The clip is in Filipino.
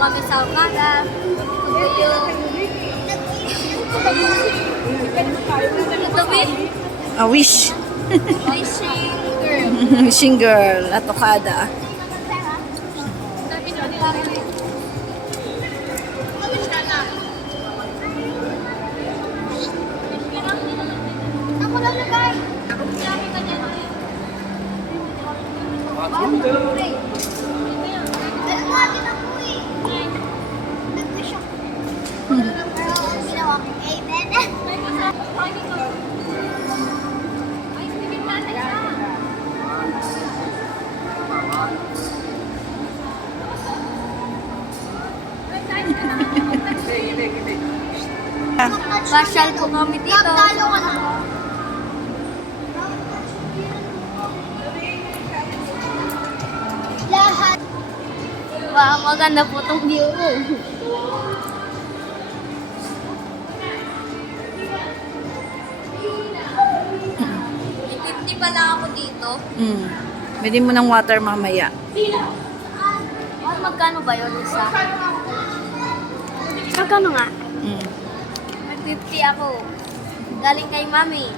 kami sa Okada. Ito yung... Ito ba? A wish. Wishing girl. Wishing girl at Okada. Ako lang lagay. Pasyal po kami dito. Lahat. Wow, maganda po itong view. May 50 pa lang ako dito. Pwede mo ng water mamaya. Magkano ba yun isa? Magkano nga? Mm. May 50 ako. Galing kay mami.